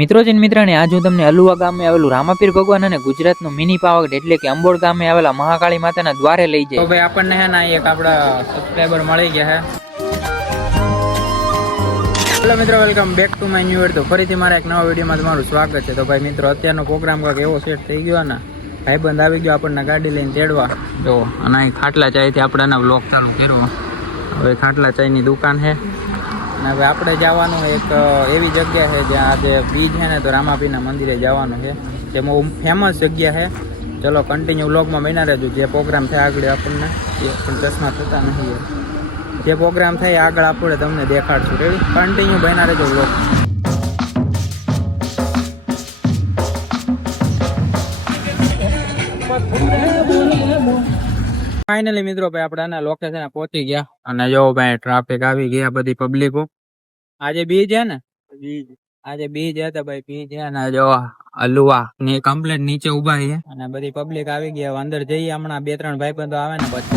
મિત્રો જન મિત્રને આજ હું તમને અલુવા ગામે આવેલું રામાપીર ભગવાન અને ગુજરાતનું મિની પાવાગઢ એટલે કે અંબોડ ગામે આવેલા મહાકાળી માતાના દ્વારે લઈ જાય. તો ભાઈ આપણને હે ને એક આપડા સબસ્ક્રાઇબર મળી ગયા છે. હેલો મિત્રો, welcome back to my new video. તો ફરીથી મારા એક નવા વિડીયોમાં તમારું સ્વાગત છે. તો ભાઈ મિત્રો, અત્યારનો પ્રોગ્રામ કાંઈક એવો સેટ થઈ ગયો ને, ભાઈબંધ આવી ગયો આપણને ગાડી લઈને તેડવા. જો અને અહીં ખાટલા ચાયથી આપણે એના વ્લોગ ચાલુ કર્યો. હવે ખાટલા ચાયની દુકાન છે. હવે આપણે જવાનું એક એવી જગ્યા છે જ્યાં આજે બીજ છે ને, તો રામાપીરના મંદિરે જવાનું છે. જે બહુ ફેમસ જગ્યા છે. ચલો કન્ટિન્યુ વ્લોગમાં બન્યા રહેજો. જે પ્રોગ્રામ થાય આગળ આપણને એ પણ ચશ્મા થતા નથી. જે પ્રોગ્રામ થાય આગળ આપણે તમને દેખાડશું. રેડી, કન્ટિન્યુ બન્યા રહેજો વ્લોગ. ફાઇનલી મિત્રો ભાઈ આપણે આના લોકેશન પહોંચી ગયા અને જો ભાઈ ટ્રાફિક આવી ગયા, બધી પબ્લિકો. આજે બીજ છે ને, આજે બીજ હતા ભાઈ, બીજ છે ને. જો અલુવા ની કમ્પ્લેટ નીચે ઉભા છે અને બધી પબ્લિક આવી ગયા. અંદર જઈએ હમણાં, 2-3 ભાઈબંધો આવે ને પછી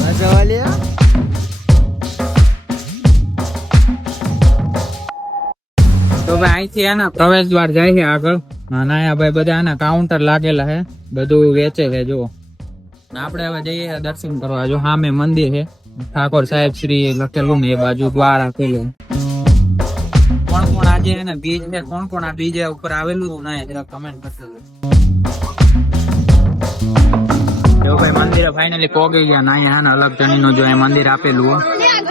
તો ભાઈ અહીંથી એના પ્રવેશ દ્વાર જાય છે આગળ. ના ભાઈ બધા આના કાઉન્ટર લાગેલા છે, બધું વેચે છે. જો આપણે હવે જઈએ દર્શન કરવા. જો સામે મંદિર છે, ઠાકોર સાહેબ શ્રી લખેલું ને, એ બાજુ દ્વાર આપેલું. કોણ કોણ આજે એને બીજ છે, કોણ કોણ આ બીજ ઉપર આવેલું ના જરા કમેન્ટ કરજો. જો ભાઈ મંદિરે ફાઇનલી પહોંચી ગયા ને, અહીંયા હે ને અલગ જણીનું જો મંદિર આપેલું.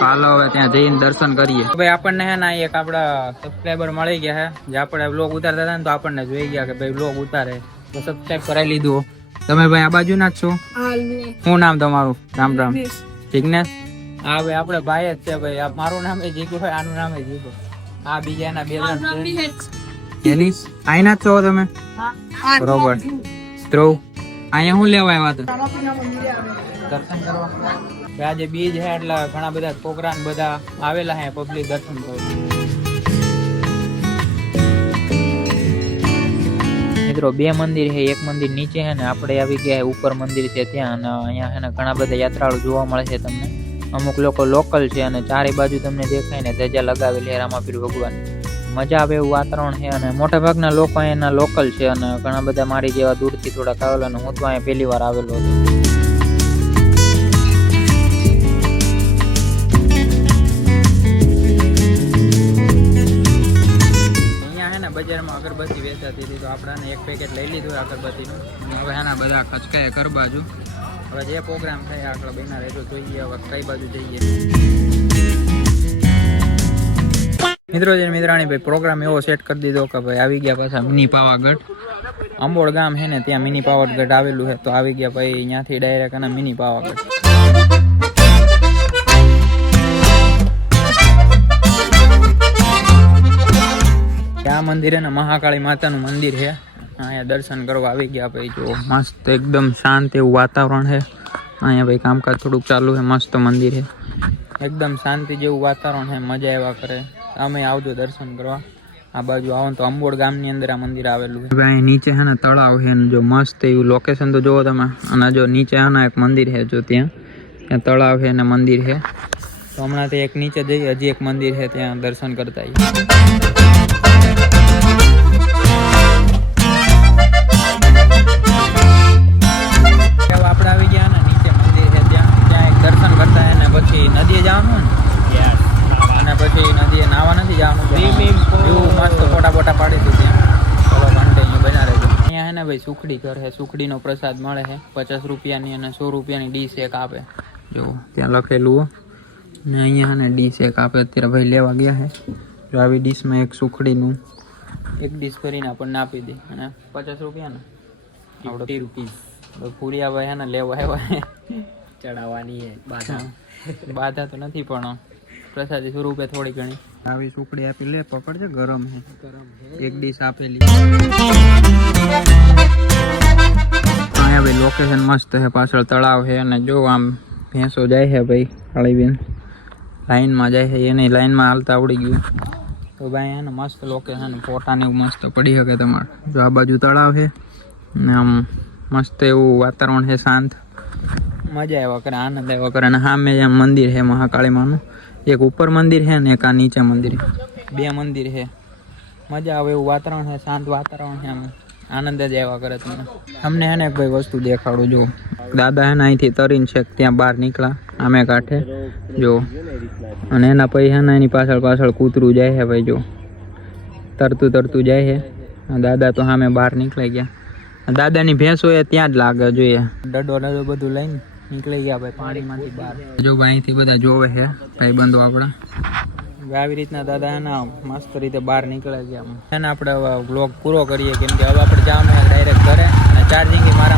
હાલો હવે ત્યાં જઈને દર્શન કરીએ. ભાઈ આપણને હે ને એક આપડા સબસ્ક્રાઇબર મળી ગયા છે. જે આપણે બ્લોગ ઉતારતા હતા ને, તો આપણને જોઈ ગયા કે ભાઈ બ્લોગ ઉતારે, તો સબસ્ક્રાઇબ કરાવી લીધું. તમે ભાઈ આ બાજુ ના જ છો? શું નામ તમારું? રામ રામ. જિગ્નેશ. હા ભાઈ આપણે ભાઈ જ છે ભાઈ. મારું નામ એ જીગુ હોય, આનું નામ એ જીગુ. આ બીજા ના બે આઈના છો તમે? બરોબર. ધ્રુવ અહીંયા શું લેવા આવ્યા હતા? દર્શન કરવા. આજે બીજ છે એટલે ઘણા બધા છોકરા બધા આવેલા છે, પબ્લિક દર્શન કરવા. મિત્રો 2 મંદિર છે. એક મંદિર નીચે છે ને આપણે આવી ગયા ઉપર મંદિર છે ત્યાં. અને અહીંયા છે ને ઘણા બધા યાત્રાળુ જોવા મળે છે તમને. અમુક લોકો લોકલ છે અને ચારે બાજુ તમને દેખાય ને ધજા લગાવેલી છે રામાપીર ભગવાન. મજા આવે એવું વાતાવરણ છે અને મોટા ભાગના લોકો અહીંના લોકલ છે અને ઘણા બધા મારી જેવા દૂરથી થોડાક આવેલા. અને હું તો અહીંયા પહેલી વાર આવેલો હતો. બજારમાં અગરબત્તી વેચાતી હતી, તો આપણે એક પેકેટ લઈ લીધું અગરબત્તીનું. હવે આના બધા ખચકાય કર બાજુ. હવે જે પ્રોગ્રામ થાય આગળ બના રહેજો, જોઈએ હવે કઈ બાજુ જઈએ. મિત્રો જે મિત્રાણી ભાઈ પ્રોગ્રામ એવો સેટ કરી દીધો કે ભાઈ આવી ગયા પાછા મિની પાવાગઢ. અંબોડ ગામ છે ને ત્યાં મિની પાવાગઢ આવેલું છે, તો આવી ગયા ભાઈ અહીંયાથી ડાયરેક્ટ અને મિની પાવાગઢ. આ મંદિર છે ને મહાકાળી માતાનું મંદિર છે. અહીંયા દર્શન કરવા આવી ગયા ભાઈ. જો મસ્ત એકદમ શાંત એવું વાતાવરણ છે. અહીંયા ભાઈ કામકાજ થોડુંક ચાલુ છે. મસ્ત મંદિર છે, એકદમ શાંતિ જેવું વાતાવરણ છે. મજા આવ્યા કરે. તમે આવજો દર્શન કરવા. આ બાજુ આવો તો અંબોડ ગામની અંદર આ મંદિર આવેલું છે. અહીં નીચે છે ને તળાવ છે ને, જો મસ્ત એવું લોકેશન તો જોવો તમે. અને જો નીચે છે ને એક મંદિર છે, જો ત્યાં તળાવ છે ને મંદિર છે. તો હમણાંથી એક નીચે જઈએ, હજી એક મંદિર છે ત્યાં દર્શન કરતા આવીએ. આપણે આવી ગયા ને નીચે મંદિર છે ત્યાં એક દર્શન કરતા ને પછી નદીએ જવાનું ને, અને પછી નદીએ નાવા નથી જવાનું. એવું મસ્ત ફોટા પાડી દીધું ત્યાં. ચલો કન્ટિન્યુ બના રહેજો. અહીંયા હે ને ભાઈ સુખડી ઘર છે. સુખડીનો પ્રસાદ મળે છે 50 રૂપિયાની અને 100 રૂપિયાની ડીશ એક આપે. જો ત્યાં લખેલું ને અહીંયા હે ને ડીશ એક આપે. અત્યારે ભાઈ લેવા ગયા છે. જો આવી ડીશમાં એક સુખડીનું એક ડીશ ભરીને આપણને આપી દે. અને 50 રૂપિયા ને 50 રૂપીસ. પૂરિયા ભાઈ હે ને લેવા આવ્યા ચડાવવાની હે. બાધા તો નથી પણ પ્રસાદી સ્વરૂપે થોડી ઘણી આવી સુખડી આપી. લે પકડ છે, ગરમ છે. એક ડીશ આપેલી. અહીંયા ભાઈ લોકેશન મસ્ત છે. પાછળ તળાવ છે અને જો આમ ભેંસો જાય છે ભાઈ. કાળીબેન લાઈનમાં જાય છે, એની લાઈનમાં હાલતા આવડી ગયું. તો ભાઈ એને મસ્ત લોકેશન, ફોટા ને એવું મસ્ત પડી શકે તમારે. જો આ બાજુ તળાવ છે ને આમ મસ્ત એવું વાતાવરણ છે, શાંત. મજા આવ્યા કરે, આનંદ આવ્યા કરે. અને સામે એમ મંદિર છે મહાકાળી માનું. એક ઉપર મંદિર છે ને એક આ નીચે મંદિર છે. 2 મંદિર છે. મજા આવે એવું વાતાવરણ છે, શાંત વાતાવરણ છે, આમ આનંદ જ આવ્યા કરે તમને. અમને હે ને કોઈ વસ્તુ દેખાડું જો. દાદા હે ને અહીંથી તરીને છે ત્યાં બહાર નીકળ્યા આમે કાંઠે જો, અને એના પૈસા ને એની પાછળ પાછળ કૂતરું જાય છે ભાઈ જો, તરતું જાય છે. દાદા તો સામે બહાર નીકળી ગયા. દાદાની ભેંસો એ ત્યાં જ લાગે જોઈએ. ડડો બધું લઈને નીકળી ગયા ભાઈ પાણીમાંથી બહાર. જો ભાઈ અહીંથી બધા જોવે છે ભાઈ બંધો આપણા. આવી રીતના દાદા એના મસ્ત રીતે બહાર નીકળે ગયા. એને આપણે બ્લોગ પૂરો કરીએ કેમ કે હવે આપણે જવાનું ડાયરેક્ટ ઘરે, અને ચાર્જિંગ મારા